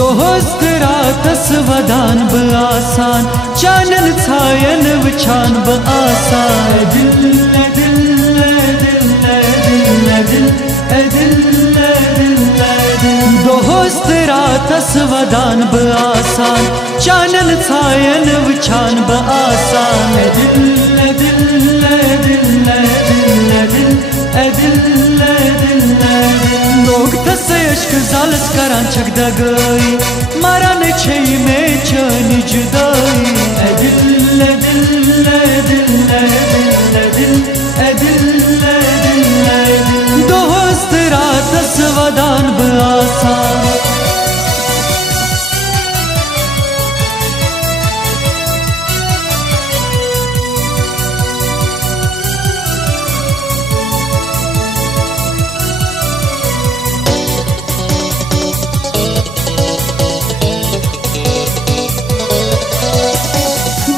दोस्त रातस वदान ब आसान चानन छायन वछान ब आसान दिल दिल दिल दिल दिल दोस्त रातस वदान ब आसान चानन छायन वछान ब आसान दिल दिल दिल दिल दिल लोग तसे अश्क जालस करान छक दगई मारान छई में चन जुदाई दिल दिल दिल दिल दिल दोस्त रातस वदान ब आसान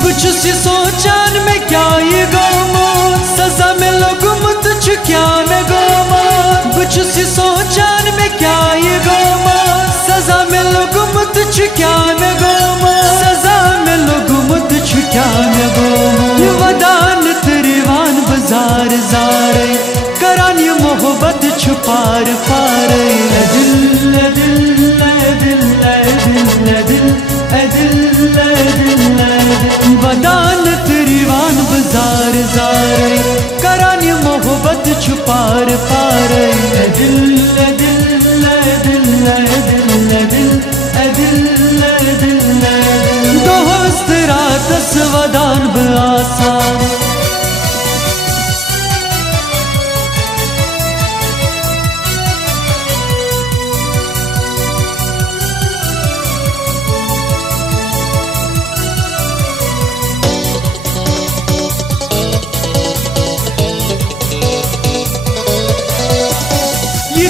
बुझुस सोचान में क्या ये गोमो सजा में लोगुम तुझ क्या में गोमो बुझुस सोचान में क्या ये गोमो सजा में लोगुम तुझ क्या में गोमो सजा में लोगुम तुझ क्या में गोमो वदान तरीवान बाजार जारे करान ये मोहब्बत छुपार पारे दिल दिल दिल दिल दिल वदान तरीवान बाजार जारे करान ये मोहब्बत छुपार पारे दिल दिल दिल दिल दिल दोस्त रातस वदान ब आसान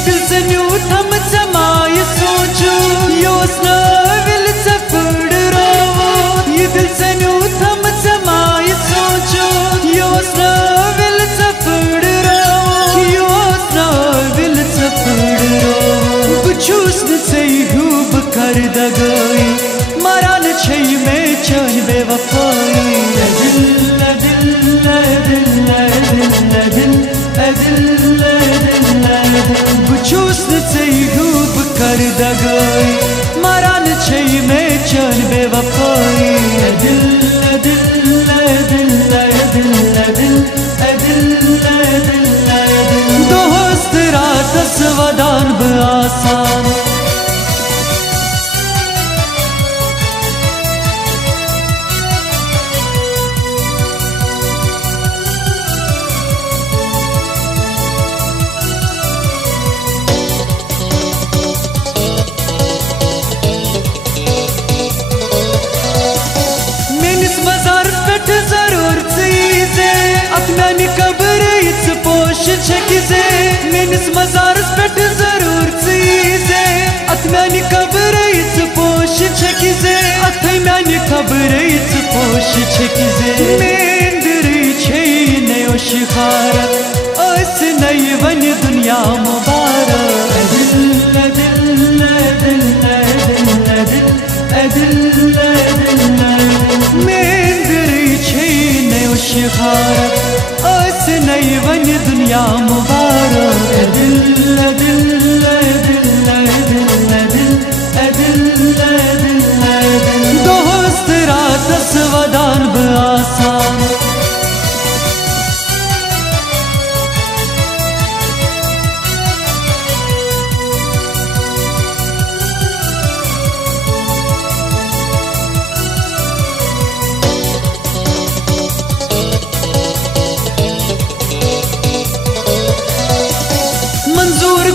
दिल से न्यू थम जमाय सोचो योस न विल सफड़ रोवो ये दिल से न्यू थम जमाय सोचो योस न विल सफड़ रोवो योस न विल सफड़ रोवो बुझुस न से हुब कर दगई मारान छई में चन बेवफाई दिल दिल दिल दिल दिल बुझुस से हुब कर दगई मारान छई में चन बेवफाई दिल दिल दिल दिल दिल दोस्त रातस वदान ब आसान जरूर चीज़े अपना कब्र इस पोश छकिसे मिनस मजार पेट जरूर चीज़े अपना कब्र इस पोश छकिसे अपना कब्र इस पोश छकिसे मेंदरी छे नयो शिखारत अस नई वन दुनिया मुबारक दिल दिल दिल दिल दिल मेंदरी छे नयो शिखारत अस नई वन दुनिया मुबारक दिल दिल दिल दिल दोस्त रातस वदान ब आसान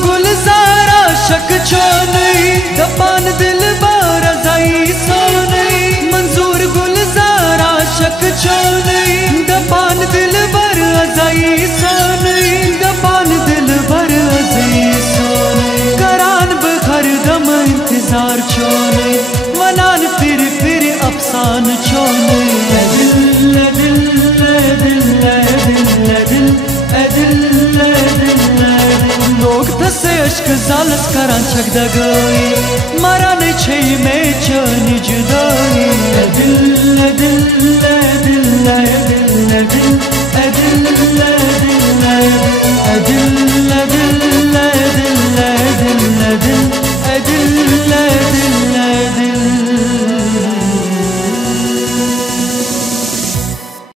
गुलजारा शक छो नहीं दपान दिल बार जाई सो नहीं मंजूर गुलजारा शक छो नहीं दपान दिल बर जाई सो नहीं दपान दिल बर जाई सो नहीं करान बखर दम इंतजार छो नहीं वनान फिर अफसान छो नहीं दिल दिल दिल दिल दिल दिल लोग तसे अश्क विसालस करान छक दगाई मराने छे में जान जुदाई दिल दिल दिल दिल दिल दिल दिल दिल दिल दिल